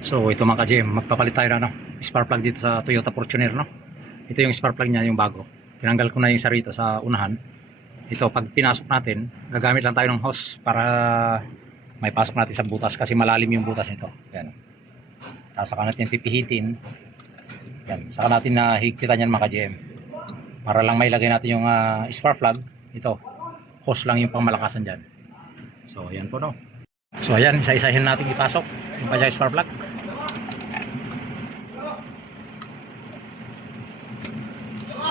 So ito mga ka-GM, magpapalit tayo na spark plug dito sa Toyota Fortuner, no? Ito yung spark plug niya, yung bago. Tinanggal ko na yung isa rito sa unahan. Ito, pag pinasok natin, gagamit lang tayo ng hose para may pasok natin sa butas kasi malalim yung butas nito. Yan. Tapos saka natin pipihitin. Yan. Saka natin na higpitan yan mga ka-GM. Para lang may lagay natin yung spark plug. Ito, hose lang yung pangmalakasan dyan. So yan po, no? So ayan, isa-isahin natin ipasok yung kanyang spark plug.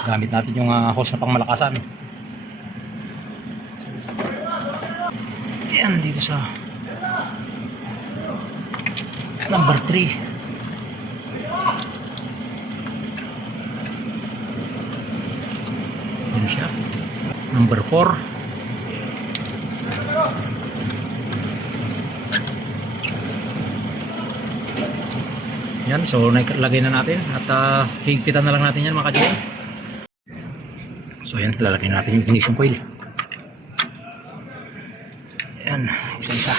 Gamit natin yung hose na pangmalakasan. Ayan, dito sa number 3. Yan siya. Number 4. Yan, so nailagay na natin at higpitan na lang natin yan mga ka-GM. So yan, lalagay natin yung ignition coil. Yan, isa-isa.